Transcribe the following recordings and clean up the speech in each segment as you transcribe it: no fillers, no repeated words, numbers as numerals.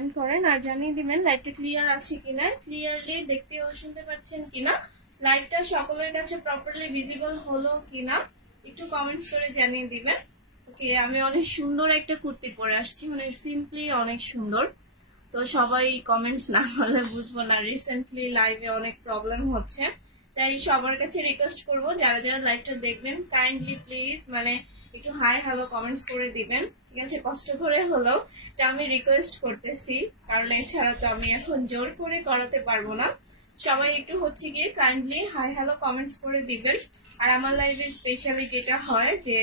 Join করেন আর জানিয়ে দিবেন লাইভটা ক্লিয়ার আছে কিনা, ক্লিয়ারলি দেখতে ও শুনতে পাচ্ছেন কিনা, লাইভটা সকলের কাছে প্রপারলি ভিজিবল হলো কিনা একটু কমেন্টস করে জানিয়ে দিবেন। ওকে, আমি অনেক সুন্দর একটা কুর্তি পরে আসছি, মানে সিম্পলি অনেক সুন্দর। তো সবাই কমেন্টস না করলে বুঝবো না, রিসেন্টলি লাইভে অনেক প্রবলেম হচ্ছে, তাই সবার কাছে রিকোয়েস্ট করব যারা যারা লাইভটা দেখবেন কাইন্ডলি প্লিজ মানে একটু হাই হ্যালো কমেন্টস করে দিবেন, ঠিক আছে? কষ্ট করে হলেও এটা আমি রিকোয়েস্ট করতেছি, কারণ এছাড়া তো আমি এখন জোর করে করাতে পারবো না। সবাই একটু হচ্ছে গিয়ে কাইন্ডলি হাই হ্যালো কমেন্টস করে দিবেন। আর আমার লাইভে স্পেশালি যেটা হয় যে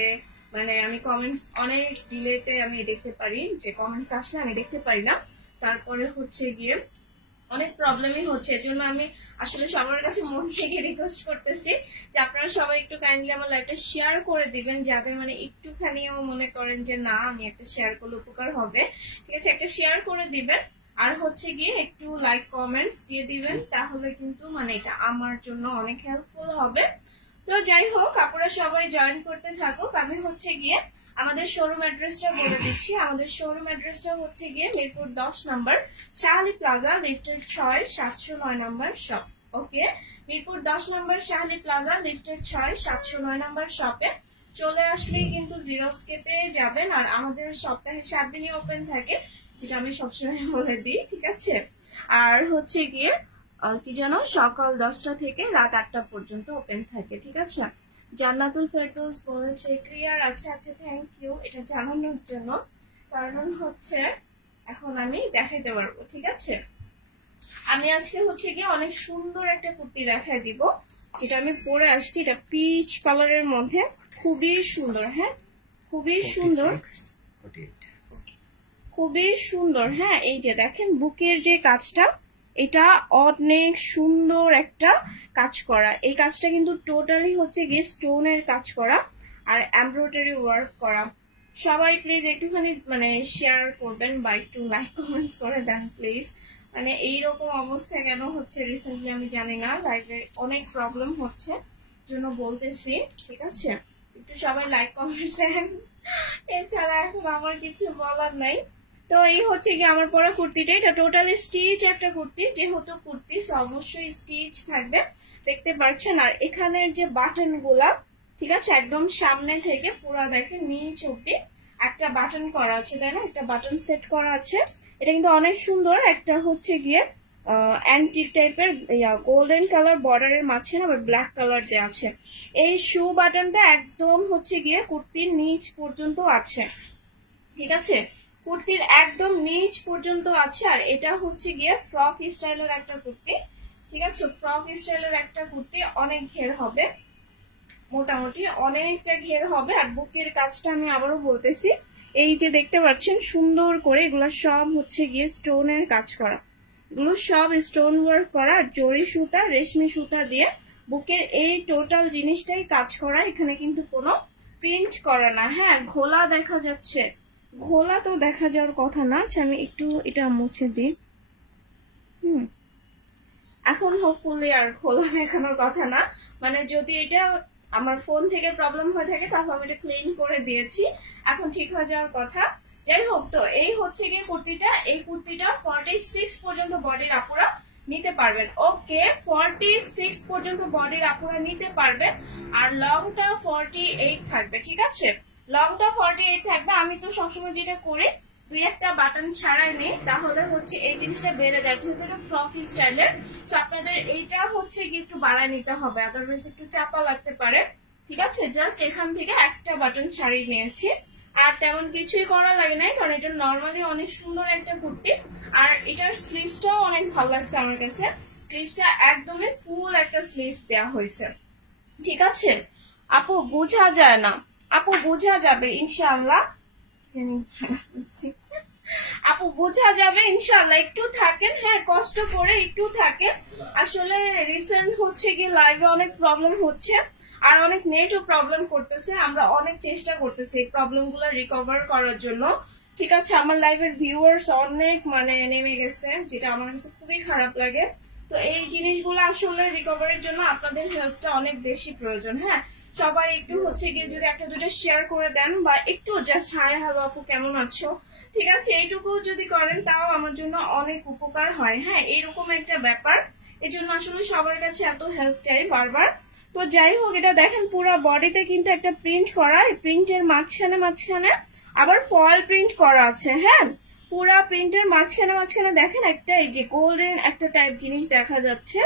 মানে আমি কমেন্টস অনেক ডিলেতে আমি দেখতে পারি, যে কমেন্টস আসলে আমি দেখতে পারি না, তারপরে হচ্ছে গিয়ে অনেক প্রবলেমই হচ্ছে। এর জন্য আমি আসলে সবার কাছে মন থেকে রিকোয়েস্ট করতেছি যে আপনারা সবাই একটু কাইন্ডলি আমার লাইভটা শেয়ার করে দিবেন, যাদের মানে একটুখানিও মনে করেন যে না আমি একটা শেয়ার করলে উপকার হবে, ঠিক আছে? একটা শেয়ার করে দিবেন আর হচ্ছে গিয়ে একটু লাইক কমেন্টস দিয়ে দিবেন, তাহলে কিন্তু মানে এটা আমার জন্য অনেক হেল্পফুল হবে। তো যাই হোক, আপনারা সবাই জয়েন করতে থাকুক। আমি হচ্ছে গিয়ে আমাদের শোরুম অ্যাড্রেসটা বলে দিচ্ছি। আমাদের শোরুম অ্যাড্রেসটা হচ্ছে গিয়ে মিরপুর 10 নম্বর শাহালি প্লাজা, লিফটের 6 709 নম্বর শপ। ওকে, মিরপুর 10 নম্বর শাহালি প্লাজা, লিফটের 6 709 নম্বর শপে চলে আসলেই কিন্তু জিরোস্কে পেয়ে যাবেন। আর আমাদের সপ্তাহে 7 দিনই ওপেন থাকে, যেটা আমি সবসময় বলে দিই, ঠিক আছে? আর হচ্ছে গিয়ে কি যেন সকাল 10টা থেকে রাত 8টা পর্যন্ত ওপেন থাকে, ঠিক আছে? জান্নাতুল ফেরদৌস বলেছে ক্লিয়ার আছে। আচ্ছা, থ্যাংক ইউ এটা জানানোর জন্য, কারণ হচ্ছে এখন আমি দেখাইতে পারবো, ঠিক আছে? আমি আজকে হচ্ছে গিয়ে অনেক সুন্দর একটা কুর্তি দেখাই দিব, যেটা আমি পরে আসছি। এটা পিচ কালারের মধ্যে, খুবই সুন্দর। হ্যাঁ, খুবই সুন্দর, খুবই সুন্দর। হ্যাঁ, এই যে দেখেন বুকের যে কাজটা, এটা অনেক সুন্দর একটা কাজ করা। এই কাজটা কিন্তু টোটালি হচ্ছে গিয়ে স্টোনের কাজ করা আর এমব্রয়ডারি ওয়ার্ক করা। সবাই প্লিজ একটুখানি মানে শেয়ার করবেন বা একটু লাইক কমেন্টস করে দেন প্লিজ। মানে এইরকম অবস্থা কেন হচ্ছে রিসেন্টলি আমি জানি না, লাইভে অনেক প্রবলেম হচ্ছে জন্য বলতেছি, ঠিক আছে? একটু সবাই লাইক কমেন্টস দেন, এছাড়া এখন আমার কিছু বলার নাই। তো এই হচ্ছে কি আমার পরা কুর্তিটা, এটা টোটালি স্টিচ একটা কুর্তি, যেহেতু কুর্তি অবশ্যই স্টিচ থাকবে, দেখতে পাচ্ছেন। আর এখানের যে বাটন গুলা, ঠিক আছে, একদম সামনে থেকে পুরো দেখেন নিচ অব্দি একটা বাটন করা আছে, তাই না? একটা বাটন সেট করা আছে। এটা কিন্তু অনেক সুন্দর। একটা হচ্ছে গিয়ে অ্যান্টিক টাইপের গোল্ডেন কালার বর্ডারের মাঝখানে আবার ব্ল্যাক কালার যে আছে। এই শু বাটনটা একদম হচ্ছে গিয়ে কুর্তির নিচ পর্যন্ত আছে, ঠিক আছে? কুর্তির একদম নিচ পর্যন্ত আছে। আর এটা হচ্ছে গিয়ে ফ্রক স্টাইলের একটা কুর্তি, ঠিক আছে? ফ্রক স্টাইলের একটা কুর্তি, অনেক ঘের হবে, মোটামুটি অনেকটা ঘের হবে। আর বুকের কাজটা আমি আবারও বলতেছি, এই যে দেখতে পাচ্ছেন সুন্দর করে এগুলো সব হচ্ছে গিয়ে স্টোনের কাজ করা, এগুলো সব স্টোন ওয়ার্ক করা, জরি সুতা রেশমি সুতা দিয়ে বুকের এই টোটাল জিনিসটাই কাজ করা। এখানে কিন্তু কোনো প্রিন্ট করা না। হ্যাঁ, ঘোলা দেখা যাচ্ছে, ঘোলা তো দেখা যাওয়ার কথা না। আচ্ছা, আমি একটু এটা মুছে দিই। এখন হোপফুলি আর খোলা দেখানোর কথা না, মানে যদি এটা আমার ফোন থেকে প্রবলেম হয়ে থাকে তাহলে আমি এটা ক্লিন করে দিয়েছি, এখন ঠিক হয়ে যাওয়ার কথা। যাই হোক, তো এই হচ্ছে গিয়ে কুর্তিটা। এই কুর্তিটা 46 পর্যন্ত বডির আপুরা নিতে পারবেন। ওকে, 46 পর্যন্ত বডির আপুরা নিতে পারবেন। আর লংটা 48 থাকবে, ঠিক আছে? লংটা 48 থাকবে। আমি তো সবসময় যেটা করি, দুই একটা বাটন ছাড়াই নেই, তাহলে হচ্ছে এই জিনিসটা বেড়ে যায়, যেহেতু এটা ফ্রক স্টাইলের। তো আপনাদের এইটা হচ্ছে কি একটু বাড়ায় নিতে হবে, আদারওয়াইজ একটু চাপা লাগতে পারে, ঠিক আছে? জাস্ট এখান থেকে একটা বাটন ছাড়িয়ে নিয়েছি, আর তেমন কিছুই করা লাগে নাই, কারণ এটা নর্মালি অনেক সুন্দর একটা কুর্তি। আর এটার স্লিভসটাও অনেক ভালো লাগছে আমার কাছে, স্লিভসটা একদমই ফুল একটা স্লিভ দেওয়া হয়েছে, ঠিক আছে? আপু বোঝা যায় না, আপু বোঝা যাবে ইনশাআল্লাহ, আপু বোঝা যাবে ইনশাআল্লাহ। একটু থাকেন, হ্যাঁ, কষ্ট করে একটু থাকেন। আসলে রিসেন্ট হচ্ছে কি লাইভে অনেক প্রবলেম হচ্ছে, আর অনেক নেটও প্রবলেম করতেছে। আমরা অনেক চেষ্টা করতেছি এই প্রবলেম গুলো রিকভার করার জন্য, ঠিক আছে? আমার লাইভের ভিউয়ার্স অনেক মানে নেমে গেছে, যেটা আমার কাছে খুবই খারাপ লাগে। তো এই জিনিসগুলো আসলে রিকভারের জন্য আপনাদের হেল্পটা অনেক বেশি প্রয়োজন। হ্যাঁ, সবাই একটু হচ্ছে গিয়ে যদি একটা দুটো শেয়ার করে দেন বা একটু জাস্ট হাই হ্যালো আপু কেমন আছো, ঠিক আছে, এইটুকু যদি করেন তাও আমার জন্য অনেক উপকার হয়। হ্যাঁ, এইরকম একটা ব্যাপার, এই জন্য আসলে সবার কাছে এত হেল্প চাই বারবার। তো যাই হোক, এটা দেখেন পুরো বডিতে কিন্তু একটা প্রিন্ট করা, এই প্রিন্টের মাঝখানে মাঝখানে আবার ফয়েল প্রিন্ট করা আছে। হ্যাঁ, পুরা প্রিন্টের মাঝখানে মাঝখানে দেখেন একটা এই যে গোল্ডেন একটা টাইপ জিনিস দেখা যাচ্ছে,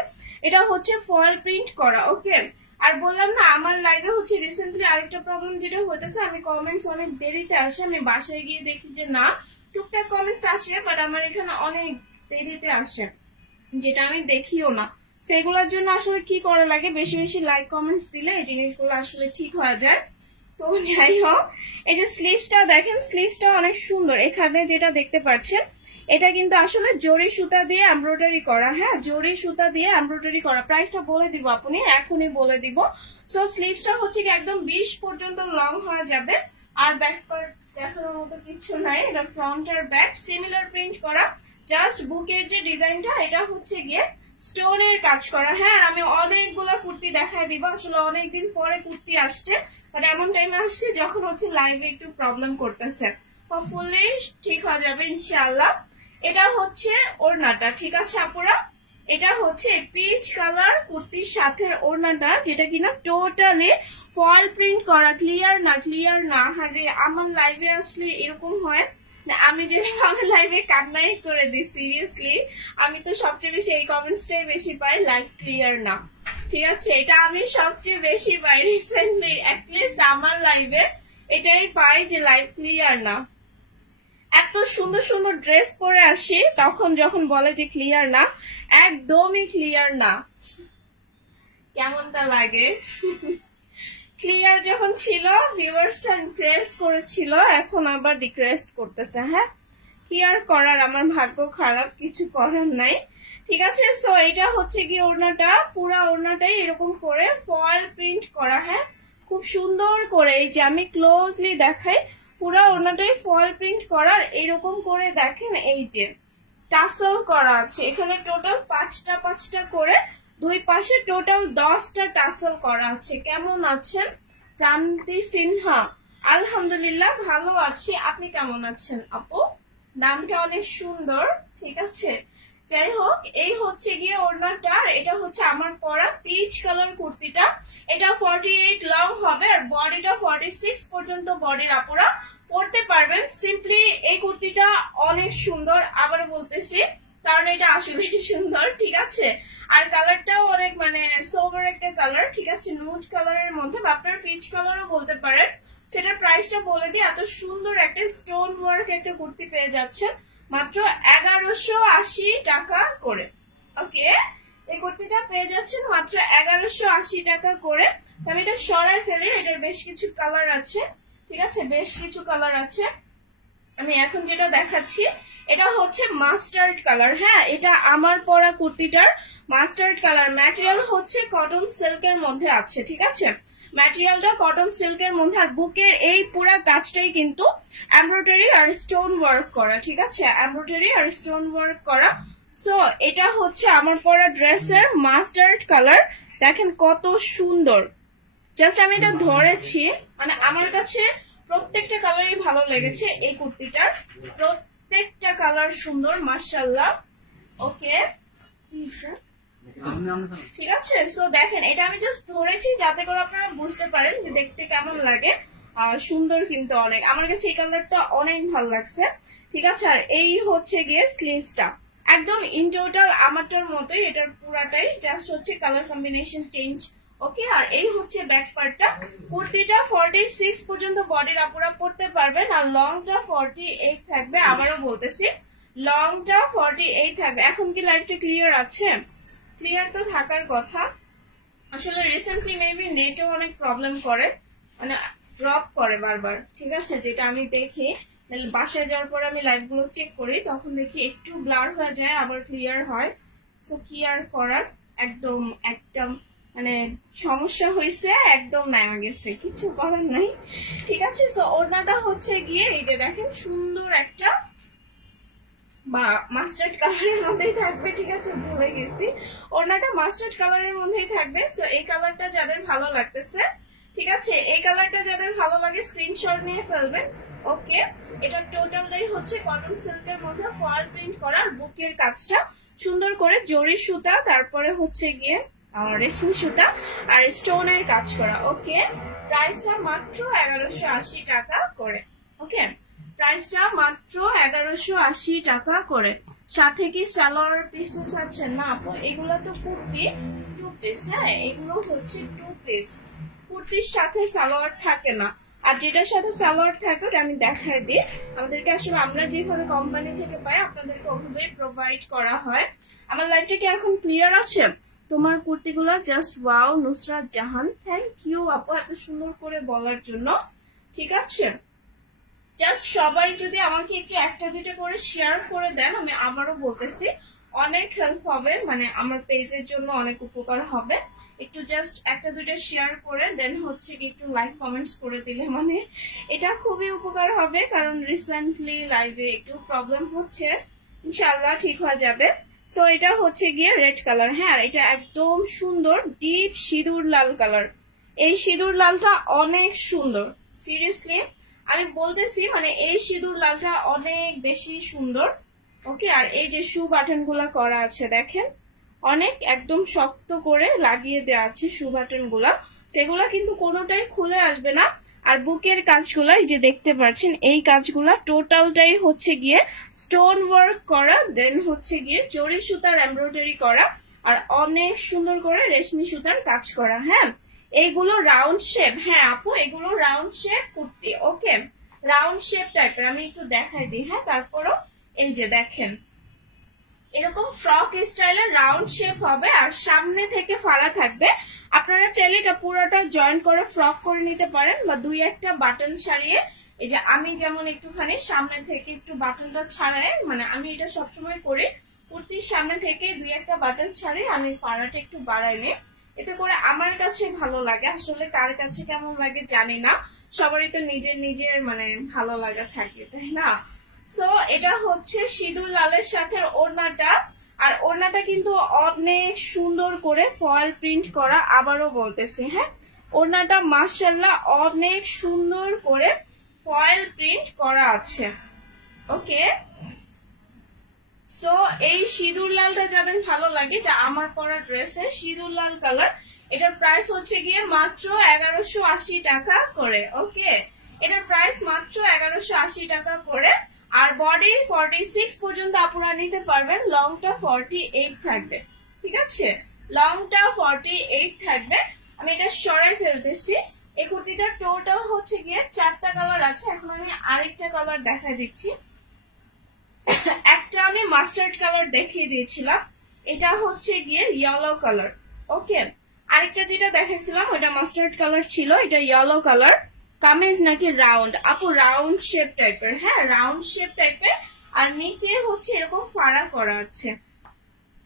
এটা হচ্ছে ফয়েল প্রিন্ট করা। ওকে, আর বললাম না আমার লাইভে হচ্ছে রিসেন্টলি আরেকটা প্রবলেম যেটা হতেছে, আমি কমেন্টস অনেক দেরিতে আসে, আমি বাসায় গিয়ে দেখি যে না টুকটাক কমেন্টস আসে, বাট আমার এখানে অনেক দেরিতে আসে, যেটা আমি দেখিও না। সেগুলোর জন্য আসলে কি করা লাগে, বেশি বেশি লাইক কমেন্টস দিলে এই জিনিসগুলো আসলে ঠিক হয়ে যায়। তো যাই হোক, এই যে স্লিভসটা দেখেন, স্লিভসটা অনেক সুন্দর। এখানে যেটা দেখতে পাচ্ছেন এটা কিন্তু আসলে জরি সুতা দিয়ে এমব্রয়ডারি করা। হ্যাঁ, জরি সুতা দিয়ে এমব্রয়ডারি করা। প্রাইসটা বলে দিব আপনি, এখনই বলে দিব। সো স্লিভসটা হচ্ছে কি একদম 20 পর্যন্ত লং হয়ে যাবে। আর ব্যাক পার্ট দেখানোর মতো কিছু নাই, এটা ফ্রন্ট আর ব্যাক সিমিলার প্রিন্ট করা। জাস্ট বুকের যে ডিজাইনটা এটা হচ্ছে গিয়ে স্টোনের কাজ করা। হ্যাঁ, আমি অনেকগুলো কুর্তি দেখায় দিব, আসলে অনেকদিন পরে কুর্তি আসছে, বাট এমন টাইমে আসছে যখন হচ্ছে লাইভে একটু প্রবলেম করতেছে। হোপফুলি ঠিক হয়ে যাবে ইনশাআল্লাহ। এটা হচ্ছে ওড়নাটা, ঠিক আছে আপুরা, এটা হচ্ছে পিচ কালার কুর্তির সাথে ওড়নাটা, যেটা কিনা টোটালি ফল প্রিন্ট করা। ক্লিয়ার না, ক্লিয়ার না। আরে আমার লাইভে আসলে এরকম হয়, আমি যে আমার লাইভে কান্নাই করে দিই সিরিয়াসলি। আমি তো সবচেয়ে বেশি এই কমেন্টসটাই বেশি পাই, লাইভ ক্লিয়ার না। ঠিক আছে, এটা আমি সবচেয়ে বেশি পাই রিসেন্টলি, অ্যাটলিস্ট আমার লাইভে এটাই পাই যে লাইভ ক্লিয়ার না। এত সুন্দর সুন্দর ড্রেস পরে আসি, তখন যখন বলে যে ক্লিয়ার না, একদমই ক্লিয়ার না। কেমনটা লাগে? ক্লিয়ার যখন ছিল ভিউয়ার্সটা ইনক্রেজ করেছিল, এখন আবার ডিক্রেস করতেছে। হ্যাঁ, কি আর করার, আমার ভাগ্য খারাপ, কিছু করার নাই। ঠিক আছে, সো এটা হচ্ছে কি ওড়নাটা, পুরা ওড়নাটাই এরকম করে ফয়েল প্রিন্ট করা। হ্যাঁ, খুব সুন্দর করে, এই যে আমি ক্লোজলি দেখাই, পুরা ওড়নাটাই ফয়েল প্রিন্ট করার। এরকম করে দেখেন এই যে টাসেল করা আছে, এখানে টোটাল 5টা 5টা করে, দুই পাশে টোটাল 10টা টাসেল করা আছে। কেমন আছেন ক্রান্তি সিনহা? আলহামদুলিল্লাহ ভালো আছি, আপনি কেমন আছেন আপু? নামটা অনেক সুন্দর। ঠিক আছে, যাই হোক, এই হচ্ছে গিয়ে ওড়নাটা। এটা হচ্ছে আমার পরা পিচ কালার কুর্তিটা, এটা 48 লং হবে আর বডিটা 46 পর্যন্ত বডির আপুরা পরতে পারবেন। সিম্পলি এই কুর্তিটা অনেক সুন্দর, আবার বলতেছি কারণ এটা আসলে সুন্দর। ঠিক আছে, আর কালারটাও অনেক মানে সোবার একটা কালার। ঠিক আছে, নুড কালারের মধ্যে, আপনার পিচ কালারও বলতে পারেন। সেটার প্রাইসটা বলে দিই, এত সুন্দর একটা স্টোন ওয়ার্ক একটা কুর্তি পেয়ে যাচ্ছে মাত্র 1180 টাকা করে। ওকে, এই কুর্তিটা পেয়ে যাচ্ছেন মাত্র 1180 টাকা করে। আমি এটা সরাই ফেলি, এটার বেশ কিছু কালার আছে। ঠিক আছে, বেশ কিছু কালার আছে। আমি এখন যেটা দেখাচ্ছি এটা হচ্ছে মাস্টার্ড কালার। হ্যাঁ, এটা আমার পরা কুর্তিটার মাস্টার্ড কালার। ম্যাটেরিয়াল হচ্ছে কটন সিল্কের মধ্যে আছে। ঠিক আছে, ম্যাটেরিয়ালটা কটন সিল্কের মধ্যে, আর বুকের এই পুরা কাজটাই কিন্তু এমব্রয়ডারি আর স্টোন ওয়ার্ক করা। ঠিক আছে, এমব্রয়ডারি আর স্টোন ওয়ার্ক করা। সো এটা হচ্ছে আমার পরা ড্রেসের মাস্টার্ড কালার। দেখেন কত সুন্দর, জাস্ট আমি এটা ধরেছি, মানে আমার কাছে প্রত্যেকটা কালারই ভালো লেগেছে এই কুর্তিটার, প্রত্যেকটা কালার সুন্দর মাশাআল্লাহ। ওকে, ঠিক আছে, সো দেখেন এটা আমি জাস্ট ধরেছি যাতে করে আপনারা বুঝতে পারেন যে দেখতে কেমন লাগে। সুন্দর কিন্তু অনেক, আমার কাছে এই কালারটা অনেক ভালো লাগছে। ঠিক আছে, আর এই হচ্ছে গিয়ে স্লিভসটা একদম ইন টোটাল আমারটার মতোই, এটার পুরাটাই জাস্ট হচ্ছে কালার কম্বিনেশন চেঞ্জ। ওকে, আর এই হচ্ছে ব্যাক পার্টটা। কুর্তিটা 46 পর্যন্ত বডির আপুরা পরতে পারবেন, আর লংটা 48 থাকবে। আবারও বলতেছি, লংটা 48 থাকবে। এখন কি লাইভটা ক্লিয়ার আছে? ক্লিয়ার তো থাকার কথা। আসলে রিসেন্টলি মেবি নেটও অনেক প্রবলেম করে, মানে ড্রপ করে বারবার। ঠিক আছে, যেটা আমি দেখি, বাসায় যাওয়ার পর আমি লাইভ গুলো চেক করি, তখন দেখি একটু ব্লার হয়ে যায়, আবার ক্লিয়ার হয়। সো কি আর করার, একদম একদম মানে সমস্যা হয়েছে, একদম নামা গেছে, কিছু করার নাই। ঠিক আছে, সো ওড়নাটা হচ্ছে গিয়ে এই যে দেখেন সুন্দর একটা বা মাস্টার্ড কালারের মধ্যেই থাকবে। ঠিক আছে, ভুলে গেছি, ওড়নাটা মাস্টার্ড কালারের মধ্যেই থাকবে। সো এই কালারটা যাদের ভালো লাগতেছে ঠিক আছে, এই কালারটা যাদের ভালো লাগে স্ক্রিনশট নিয়ে ফেলবেন। ওকে, এটা টোটালটাই হচ্ছে কটন সিল্কের মধ্যে ফয়েল প্রিন্ট করা, আর বুকের কাজটা সুন্দর করে জরি সুতা, তারপরে হচ্ছে গিয়ে রেশমি সুতা আর স্টোনের কাজ করা। ওকে, প্রাইসটা মাত্র 1180 টাকা করে। ওকে, প্রাইসটা মাত্র 1180 টাকা করে। সাথে কি সালোয়ার পিসেস আছে? না আপু, এগুলো তো কুর্তি টু পিস। হ্যাঁ, এগুলো হচ্ছে টু পিস, কুর্তির সাথে সালোয়ার থাকে না। আর যেটার সাথে সালোয়ার থাকে ওটা আমি দেখাই দিই। আমাদেরকে আসলে আমরা যেভাবে কোম্পানি থেকে পাই আপনাদেরকে ওভাবেই প্রোভাইড করা হয়। আমার লাইফটা কি এখন ক্লিয়ার আছে? তোমার কুর্তিগুলো just wow Nusrat Jahan, thank you আপু এত সুন্দর করে বলার জন্য। ঠিক আছে, জাস্ট সবাই যদি আমাকে একটু একটা দুইটা করে শেয়ার করে দেন, আমি আবারও বলতেছি অনেক হেল্প হবে, মানে আমার পেজের জন্য অনেক উপকার হবে। একটু জাস্ট একটা দুইটা শেয়ার করে দেন হচ্ছে কি একটু লাইক কমেন্টস করে দিলে মানে এটা খুবই উপকার হবে, কারণ রিসেন্টলি লাইভে একটু প্রবলেম হচ্ছে, ইনশাআল্লাহ ঠিক হয়ে যাবে। সো এটা হচ্ছে গিয়ে রেড কালার। হ্যাঁ, এটা একদম সুন্দর ডিপ সিঁদুর লাল কালার। এই সিঁদুর লালটা অনেক সুন্দর, সিরিয়াসলি আমি বলতেছি, মানে এই সিঁদুর লালটা অনেক বেশি সুন্দর। ওকে, আর এই যে শু বাটন গুলা করা আছে দেখেন, অনেক একদম শক্ত করে লাগিয়ে দেওয়া আছে শু বাটন গুলা, সেগুলা কিন্তু কোনোটাই খুলে আসবে না। আর বুকের কাজগুলা এই যে দেখতে পাচ্ছেন, এই কাজগুলা টোটালটাই হচ্ছে গিয়ে স্টোন ওয়ার্ক করা, দেন হচ্ছে গিয়ে জরি সুতার এমব্রয়ডারি করা, আর অনেক সুন্দর করে রেশমি সুতার কাজ করা। হ্যাঁ, এইগুলো রাউন্ড শেপ। হ্যাঁ আপু, এগুলো রাউন্ড শেপ কুর্তি। ওকে, রাউন্ড শেপ টাইপের আমি একটু দেখাই দিই। হ্যাঁ, তারপরও এই যে দেখেন এরকম ফ্রক স্টাইলের রাউন্ড শেপ হবে, আর সামনে থেকে ফাড়া থাকবে। আপনারা চাইলে এটা পুরোটা জয়েন করে ফ্রক করে নিতে পারেন, বা দুই একটা বাটন ছাড়িয়ে, এই যে আমি যেমন একটুখানি সামনে থেকে একটু বাটনটা ছাড়াই, মানে আমি এটা সবসময় করি, কুর্তির সামনে থেকে দুই একটা বাটন ছাড়িয়ে আমি ফাড়াটা একটু বাড়াই নিই। এতে করে আমার কাছে ভালো লাগে, আসলে কার কাছে কেমন লাগে জানি না, সবারই তো নিজের নিজের মানে ভালো লাগা থাকে, তাই না? সো এটা হচ্ছে সিঁদুর লালের সাথে ওড়নাটা, আর ওড়নাটা কিন্তু অনেক সুন্দর করে ফয়েল প্রিন্ট করা, আবারও বলতেছি। হ্যাঁ, ওড়নাটা মাশাআল্লাহ অনেক সুন্দর করে ফয়েল প্রিন্ট করা আছে। ওকে, সো এই সিঁদুর লালটা যাদের ভালো লাগে, এটা আমার পরা ড্রেসের সিঁদুর লাল কালার, এটার প্রাইস হচ্ছে গিয়ে মাত্র 1180 টাকা করে। ওকে, এটার প্রাইস মাত্র 1180 টাকা করে। আর বডি 46 পর্যন্ত আপনারা নিতে পারবেন, লংটা 48 থাকবে। ঠিক আছে, লংটা 48 থাকবে। আমি এটা সরাই ফেলতেছি। এই কুর্তিটা টোটাল হচ্ছে গিয়ে 4টা কালার আছে, এখন আমি আরেকটা কালার দেখাই দিচ্ছি। একটা আমি মাস্টার্ড কালার দেখিয়ে দিয়েছিলাম, এটা হচ্ছে গিয়ে ইয়েলো কালার। ওকে, আরেকটা যেটা দেখাইছিলাম ওটা মাস্টার্ড কালার ছিল, এটা ইয়েলো কালার। কামিজ নাকি রাউন্ড? আপু রাউন্ড শেপ টাইপের। হ্যাঁ, রাউন্ড শেপ টাইপের, আর নিচে হচ্ছে এরকম ফাড়া করা আছে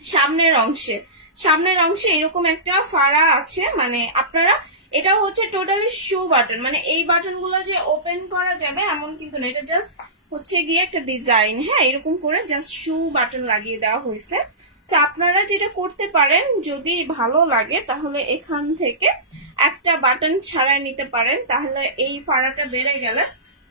সামনের অংশে। সামনের অংশে এরকম একটা ফাড়া আছে, মানে আপনারা এটা হচ্ছে টোটালি শো বাটন, মানে এই বাটন গুলো যে ওপেন করা যাবে এমন কিন্তু না, এটা জাস্ট হচ্ছে গিয়ে একটা ডিজাইন। হ্যাঁ, এরকম করে জাস্ট শু বাটন লাগিয়ে দেওয়া হয়েছে। তো আপনারা যেটা করতে পারেন, যদি ভালো লাগে তাহলে এখান থেকে একটা বাটন ছাড়াই নিতে পারেন, তাহলে এই ফাড়াটা বেড়ে গেলে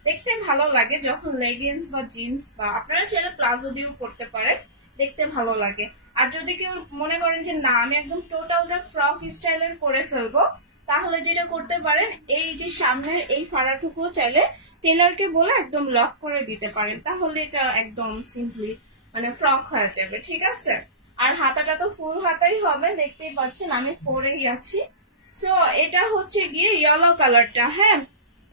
দেখতে ভালো লাগে, যখন লেগিংস বা জিন্স বা আপনারা চাইলে প্লাজো দিয়েও করতে পারেন, দেখতে ভালো লাগে। আর যদি কেউ মনে করেন যে না আমি একদম টোটালটা ফ্রক স্টাইলের করে ফেলবো, তাহলে যেটা করতে পারেন, এই যে সামনের এই ফাড়াটুকু চাইলে টেলারকে বলে একদম লক করে দিতে পারেন, তাহলে এটা একদম সিম্পলি মানে ফ্রক হয়ে যাবে। ঠিক আছে, আর হাতাটা তো ফুল হাতাই হবে, দেখতেই পাচ্ছেন আমি পরেই আছি। সো এটা হচ্ছে গিয়ে ইয়েলো কালারটা। হ্যাঁ,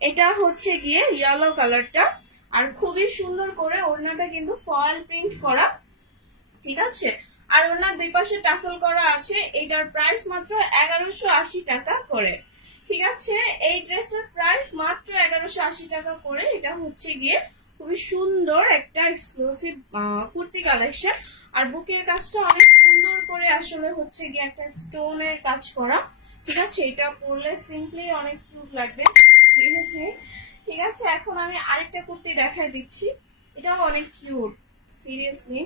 এটা হচ্ছে গিয়ে ইয়েলো কালারটা, আর খুবই সুন্দর করে ওড়নাটা কিন্তু ফয়েল প্রিন্ট করা। ঠিক আছে, আর ওনার দুই পাশে টাসেল করা আছে। এটার প্রাইস মাত্র 1180 টাকা করে। ঠিক আছে, এই ড্রেসের প্রাইস মাত্র 1180 টাকা করে। এটা হচ্ছে গিয়ে খুবই সুন্দর একটা এক্সক্লুসিভ কুর্তি কালেকশন, আর বুকের কাজটা অনেক সুন্দর করে আসলে হচ্ছে গিয়ে একটা স্টোনের কাজ করা। ঠিক আছে, এটা পরলে সিম্পলি অনেক কিউট লাগবে, সিরিয়াসলি। ঠিক আছে, এখন আমি আরেকটা কুর্তি দেখাই দিচ্ছি, এটাও অনেক কিউট, সিরিয়াসলি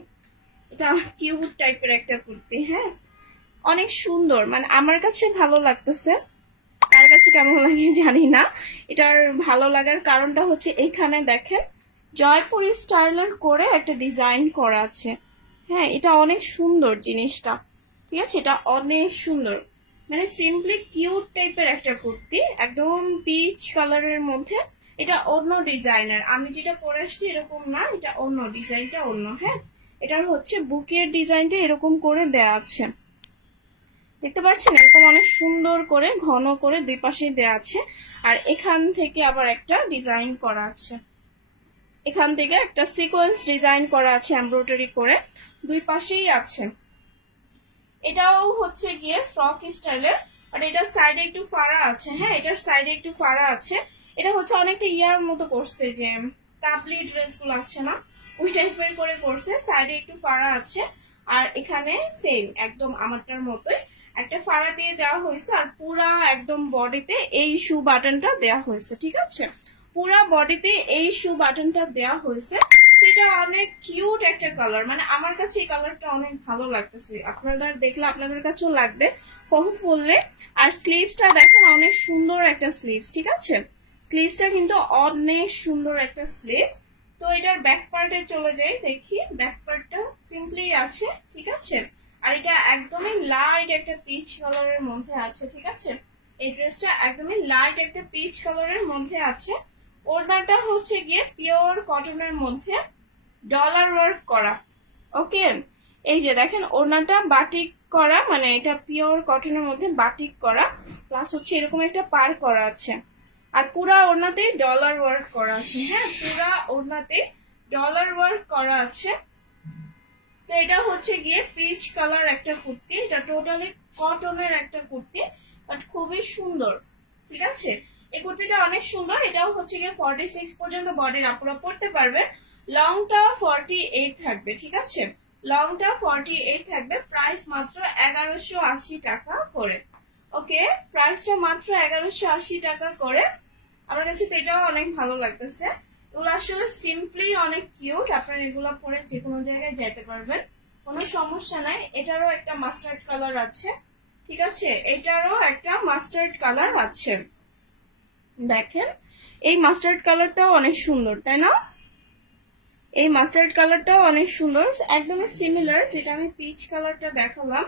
এটা কিউট টাইপের একটা কুর্তি। হ্যাঁ, অনেক সুন্দর, মানে আমার কাছে ভালো লাগতেছে, কারণ কার কাছে কেমন লাগে জানি না। এটার ভালো লাগার কারণটা হচ্ছে এখানে দেখেন জয়পুরি স্টাইলের করে একটা ডিজাইন করা আছে। হ্যাঁ, এটা অনেক সুন্দর জিনিসটা, ঠিক আছে, এটা অনেক সুন্দর, মানে সিম্পলি কিউট টাইপের একটা কুর্তি, একদম পিচ কালারের মধ্যে। এটা অন্য ডিজাইনার, আমি যেটা পরে আসছি এরকম না, এটা অন্য ডিজাইনটা অন্য। হ্যাঁ, এটার হচ্ছে বুকের ডিজাইনটা এরকম করে দেয়া আছে, দেখতে পাচ্ছেন, এরকম অনেক সুন্দর করে ঘন করে দুই পাশেই দেয়া আছে। আর এখান থেকে আবার একটা ডিজাইন করা আছে, এখান থেকে একটা সিকোয়েন্স ডিজাইন করা আছে এমব্রয়ডারি করে, দুই পাশেই আছে। এটাও হচ্ছে গিয়ে ফ্রক স্টাইলের, আর এটার সাইডে একটু ফাড়া আছে। হ্যাঁ, এটার সাইডে একটু ফাড়া আছে। এটা হচ্ছে অনেকটা ইয়ার মতো করছে, যে কাপলি ড্রেস গুলো আছে না, ওই টাইপের করে করছে, সাইডে একটু ফাড়া আছে। আর এখানে সেম একদম আমারটার মতোই একটা ফাড়া দিয়ে দেওয়া হয়েছে, আর পুরা একদম বডিতে এই শু বাটনটা দেওয়া হয়েছে, ঠিক আছে, পুরা বডিতে এই শু বাটনটা দেওয়া হয়েছে। সেটা অনেক কিউট একটা কালার, মানে আমার কাছে এই কালারটা অনেক ভালো লাগতেছে, আপনাদের দেখলে আপনাদের কাছেও লাগবে ফুললে। আর স্লিভসটা দেখেন অনেক সুন্দর একটা স্লিভস, ঠিক আছে, স্লিভসটা কিন্তু অনেক সুন্দর একটা স্লিভস। তো এটার ব্যাক পার্টে চলে যাই, দেখি ব্যাক পার্টটা সিম্পলি আছে, ঠিক আছে। আর এটা একদমই লাইট একটা পিচ কালারের মধ্যে আছে, ঠিক আছে, এই ড্রেসটা একদমই লাইট একটা পিচ কালারের মধ্যে আছে। ওড়নাটা হচ্ছে গিয়ে পিওর কটনের মধ্যে ডলার ওয়ার্ক করা। ওকে, এই যে দেখেন ওড়নাটা বাটিক করা, মানে এটা পিওর কটনের মধ্যে বাটিক করা, প্লাস হচ্ছে এরকম একটা পার করা আছে। আর পুরা ওড়নাতে ডলার ওয়ার্ক করা আছে। হ্যাঁ, পুরা ওড়নাতে ডলার ওয়ার্ক করা আছে। তো এটা হচ্ছে গিয়ে পিচ কালার একটা কুর্তি, এটা টোটালি কটনের একটা কুর্তি, বাট খুবই সুন্দর, ঠিক আছে। এই কুর্তিটা অনেক সুন্দর। এটাও হচ্ছে গিয়ে 46 পর্যন্ত বডির আপুরা পড়তে পারবে। লংটা 48 থাকবে, ঠিক আছে, লংটা 48 থাকবে। প্রাইস মাত্র 1180 টাকা করে। ওকে, প্রাইসটা মাত্র 1180 টাকা করে। আমার কাছে তো এটাও অনেক ভালো লাগতেছে। এগুলো আসলে সিম্পলি অনেক কিউট, আপনারা এগুলো পরে যে কোনো জায়গায় যেতে পারবেন, কোনো সমস্যা নাই। এটারও একটা মাস্টার্ড কালার আছে, ঠিক আছে, এটারও একটা মাস্টার্ড কালার আছে। দেখেন এই মাস্টার্ড কালারটাও অনেক সুন্দর, তাই না, এই মাস্টার্ড কালারটাও অনেক সুন্দর, একদমই সিমিলার, যেটা আমি পিচ কালারটা দেখালাম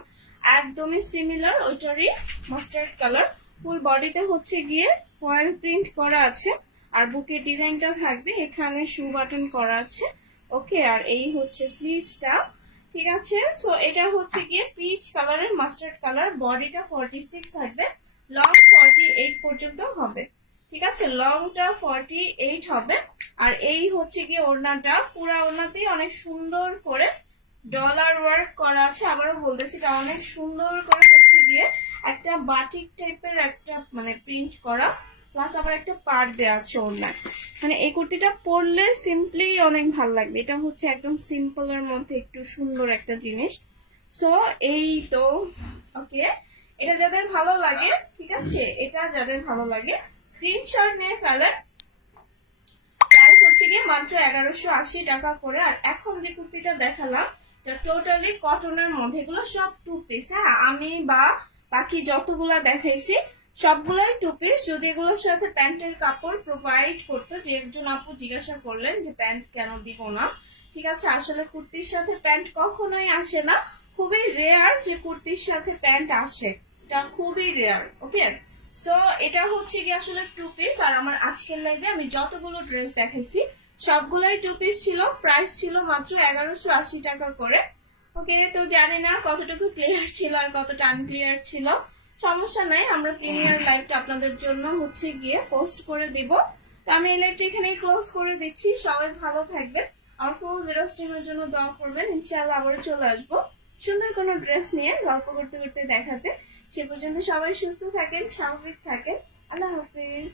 একদমই সিমিলার ওইটারই মাস্টার্ড কালার। ফুল বডিতে হচ্ছে গিয়ে ফয়েল প্রিন্ট করা আছে, আর বুকের ডিজাইনটা থাকবে, এখানে শু বাটন করা আছে। ওকে, আর এই হচ্ছে স্লিভসটা, ঠিক আছে। সো এটা হচ্ছে গিয়ে পিচ কালারের মাস্টার্ড কালার, বডিটা 46 থাকবে, লং 48 পর্যন্ত হবে, ঠিক আছে, লংটা 48 হবে। আর এই হচ্ছে গিয়ে ওড়নাটা, পুরা ওড়নাতেই অনেক সুন্দর করে ডলার ওয়ার্ক করা আছে। আবারও বলতেছি, এটা অনেক সুন্দর করে হচ্ছে গিয়ে একটা বাটিক টাইপের একটা মানে প্রিন্ট করা, প্লাস আবার একটা পাড় দেওয়া আছে ওড়নায়। মানে এই কুর্তিটা পরলে সিম্পলি অনেক ভালো লাগবে। এটা হচ্ছে একদম সিম্পলের মধ্যে একটু সুন্দর একটা জিনিস। সো এই তো, ওকে, এটা যাদের ভালো লাগে, ঠিক আছে, এটা যাদের ভালো লাগে স্ক্রিনশট নিয়ে ফেলেন। প্রাইস হচ্ছে গিয়ে মাত্র 1180 টাকা করে। আর এখন যে কুর্তিটা দেখালাম এটা টোটালি কটনের মধ্যে, এগুলো সব টু পিস। হ্যাঁ, আমি বা বাকি যতগুলা দেখাইছি সবগুলাই টু পিস। যদি এগুলোর সাথে প্যান্টের কাপড় প্রোভাইড করতো, যে একজন আপু জিজ্ঞাসা করলেন যে প্যান্ট কেন দিব না, ঠিক আছে, আসলে কুর্তির সাথে প্যান্ট কখনোই আসে না, খুবই রেয়ার যে কুর্তির সাথে প্যান্ট আসে, এটা খুবই রেয়ার। ওকে, সো এটা হচ্ছে কি আসলে টু পিস। আর আমার আজকের লাইভে আমি যতগুলো ড্রেস দেখাইছি সবগুলাই টু পিস ছিল, প্রাইস ছিল মাত্র 1180 টাকা করে। ওকে, তো জানি না কতটুকু ক্লিয়ার ছিল আর কতটা আনক্লিয়ার ছিল, সমস্যা নাই, আমরা প্রিমিয়ার লাইভটা আপনাদের জন্য হচ্ছে গিয়ে পোস্ট করে দিব। তো আমি এই লাইভটা এখানেই ক্লোজ করে দিচ্ছি। সবাই ভালো থাকবেন, আমার ফুল জিরো স্টেমের জন্য দোয়া করবেন। ইনশাআল্লাহ আবারও চলে আসবো সুন্দর কোনো ড্রেস নিয়ে গল্প করতে করতে দেখাতে। সে পর্যন্ত সবাই সুস্থ থাকেন, স্বাভাবিক থাকেন। আল্লাহ হাফিজ।